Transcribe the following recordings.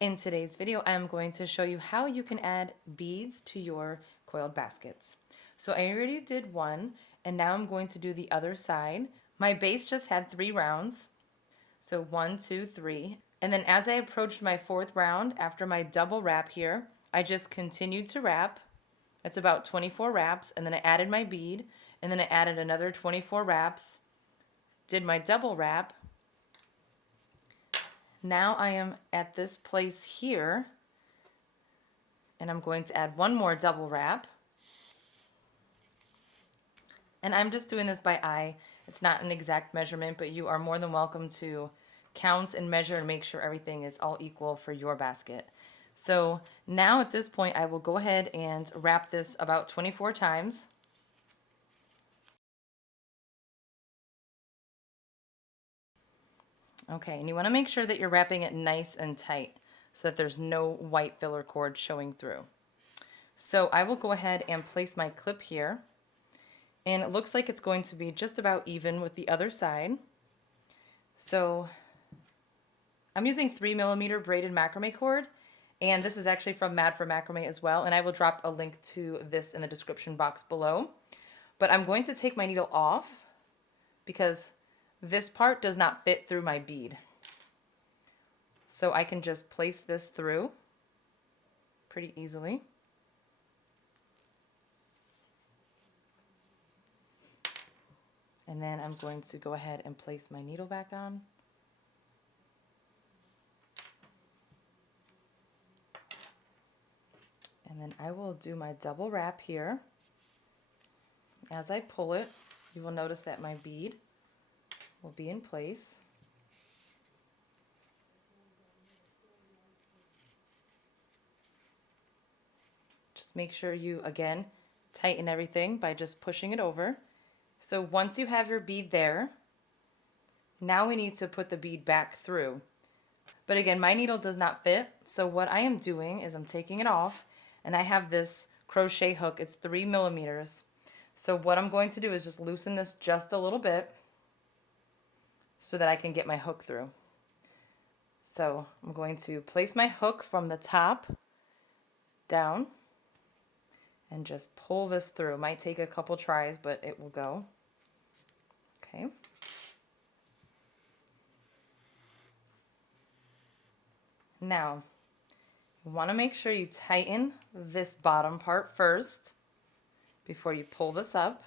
In today's video, I'm going to show you how you can add beads to your coiled baskets. So I already did one, and now I'm going to do the other side. My base just had 3 rounds, so 1, 2, 3. And then as I approached my 4th round, after my double wrap here, I just continued to wrap. It's about 24 wraps, and then I added my bead, and then I added another 24 wraps, did my double wrap. Now I am at this place here, and I'm going to add one more double wrap. And I'm just doing this by eye. It's not an exact measurement, but you are more than welcome to count and measure and make sure everything is all equal for your basket. So now at this point, I will go ahead and wrap this about 24 times. Okay, and you want to make sure that you're wrapping it nice and tight so that there's no white filler cord showing through. So I will go ahead and place my clip here, and it looks like it's going to be just about even with the other side. So I'm using 3mm braided macrame cord, and this is actually from Mad for Macrame as well, and I will drop a link to this in the description box below. But I'm going to take my needle off because this part does not fit through my bead. So I can just place this through pretty easily. And then I'm going to go ahead and place my needle back on. And then I will do my double wrap here. As I pull it, you will notice that my bead will be in place. Just make sure you, again, tighten everything by just pushing it over. So once you have your bead there, now we need to put the bead back through. But again, my needle does not fit, so what I am doing is I'm taking it off, and I have this crochet hook. It's 3mm. So what I'm going to do is just loosen this just a little bit so that I can get my hook through. So I'm going to place my hook from the top down and just pull this through. It might take a couple tries, but it will go. Okay. Now, you want to make sure you tighten this bottom part first before you pull this up.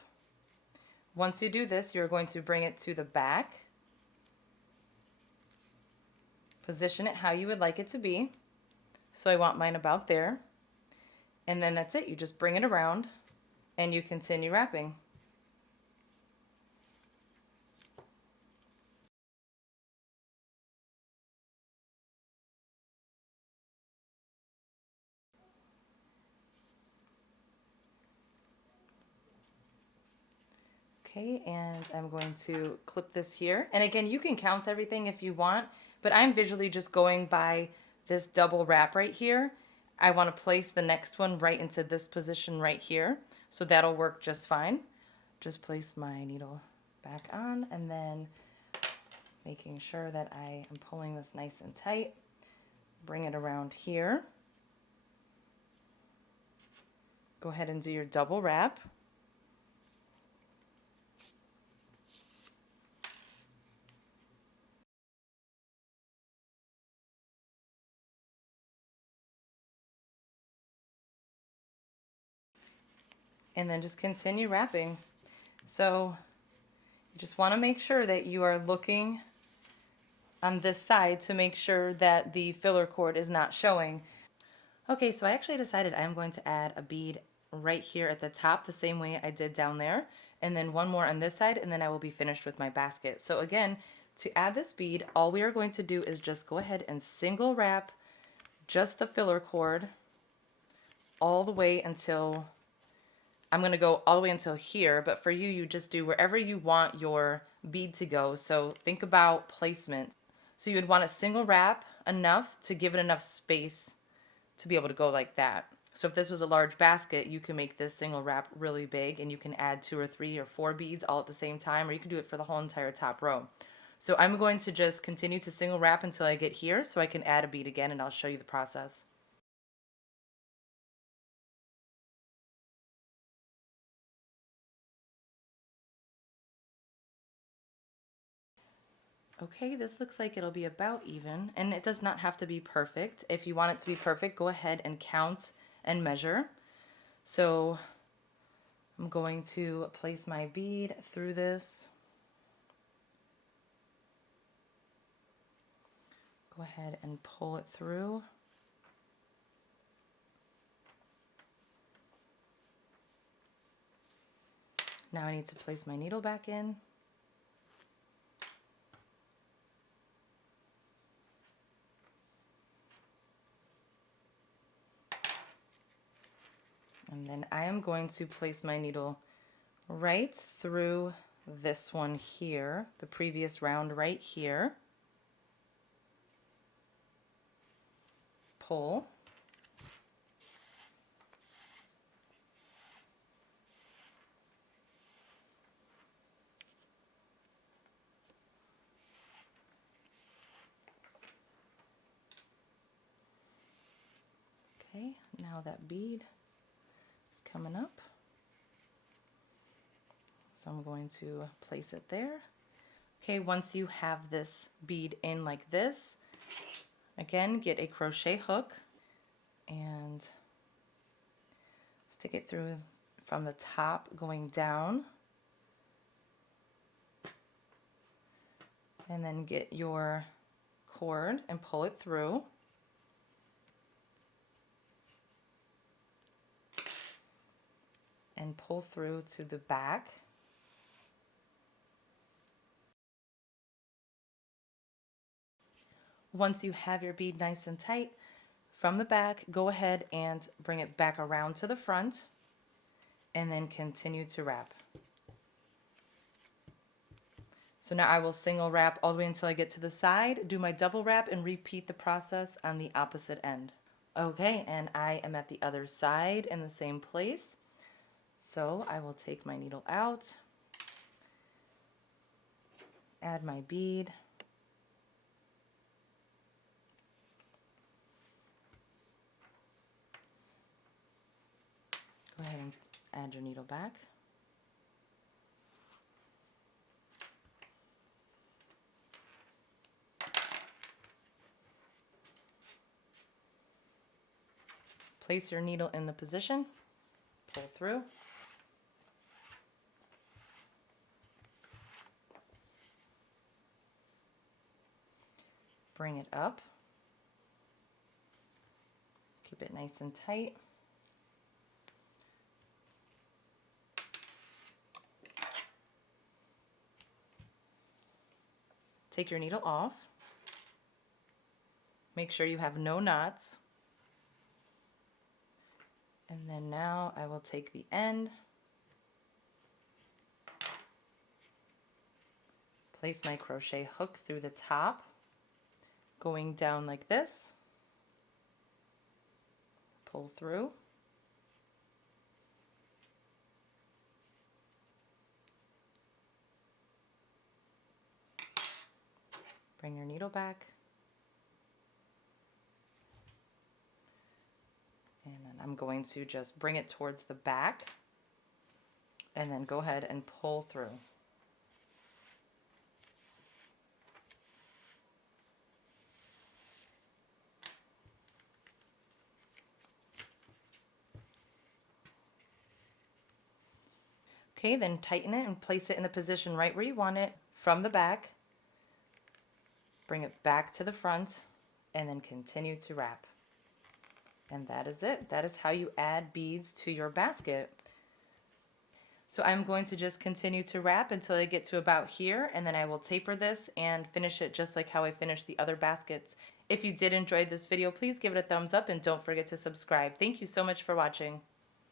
Once you do this, you're going to bring it to the back. Position it how you would like it to be. So I want mine about there. And then that's it. You just bring it around and you continue wrapping. Okay, and I'm going to clip this here. And again, you can count everything if you want, but I'm visually just going by this double wrap right here. I want to place the next one right into this position right here, so that'll work just fine. Just place my needle back on, and then making sure that I am pulling this nice and tight. Bring it around here. Go ahead and do your double wrap. And then just continue wrapping. So you just want to make sure that you are looking on this side to make sure that the filler cord is not showing. Okay, so I actually decided I'm going to add a bead right here at the top the same way I did down there, and then one more on this side, and then I will be finished with my basket. So again, to add this bead, all we are going to do is just go ahead and single wrap just the filler cord all the way until, I'm going to go all the way until here, but for you, you just do wherever you want your bead to go. So think about placement. So you would want a single wrap enough to give it enough space to be able to go like that. So if this was a large basket, you can make this single wrap really big, and you can add 2 or 3 or 4 beads all at the same time, or you can do it for the whole entire top row. So I'm going to just continue to single wrap until I get here so I can add a bead again, and I'll show you the process. Okay, this looks like it'll be about even, and it does not have to be perfect. If you want it to be perfect, go ahead and count and measure. So I'm going to place my bead through this. Go ahead and pull it through. Now I need to place my needle back in. And then I am going to place my needle right through this one here, the previous round right here. Pull. Okay, now that bead is coming up. So I'm going to place it there. Okay, once you have this bead in like this, again, get a crochet hook and stick it through from the top going down. And then get your cord and pull it through. And pull through to the back. Once you have your bead nice and tight, from the back, go ahead and bring it back around to the front and then continue to wrap. So now I will single wrap all the way until I get to the side, do my double wrap, and repeat the process on the opposite end. Okay, and I am at the other side in the same place. So I will take my needle out, add my bead, go ahead and add your needle back. Place your needle in the position, pull through. Bring it up. Keep it nice and tight. Take your needle off. Make sure you have no knots. And then now I will take the end, place my crochet hook through the top, going down like this, pull through, bring your needle back, and then I'm going to just bring it towards the back and then go ahead and pull through. Okay, then tighten it and place it in the position right where you want it from the back. Bring it back to the front and then continue to wrap. And that is it. That is how you add beads to your basket. So I'm going to just continue to wrap until I get to about here, and then I will taper this and finish it just like how I finished the other baskets. If you did enjoy this video, please give it a thumbs up and don't forget to subscribe. Thank you so much for watching.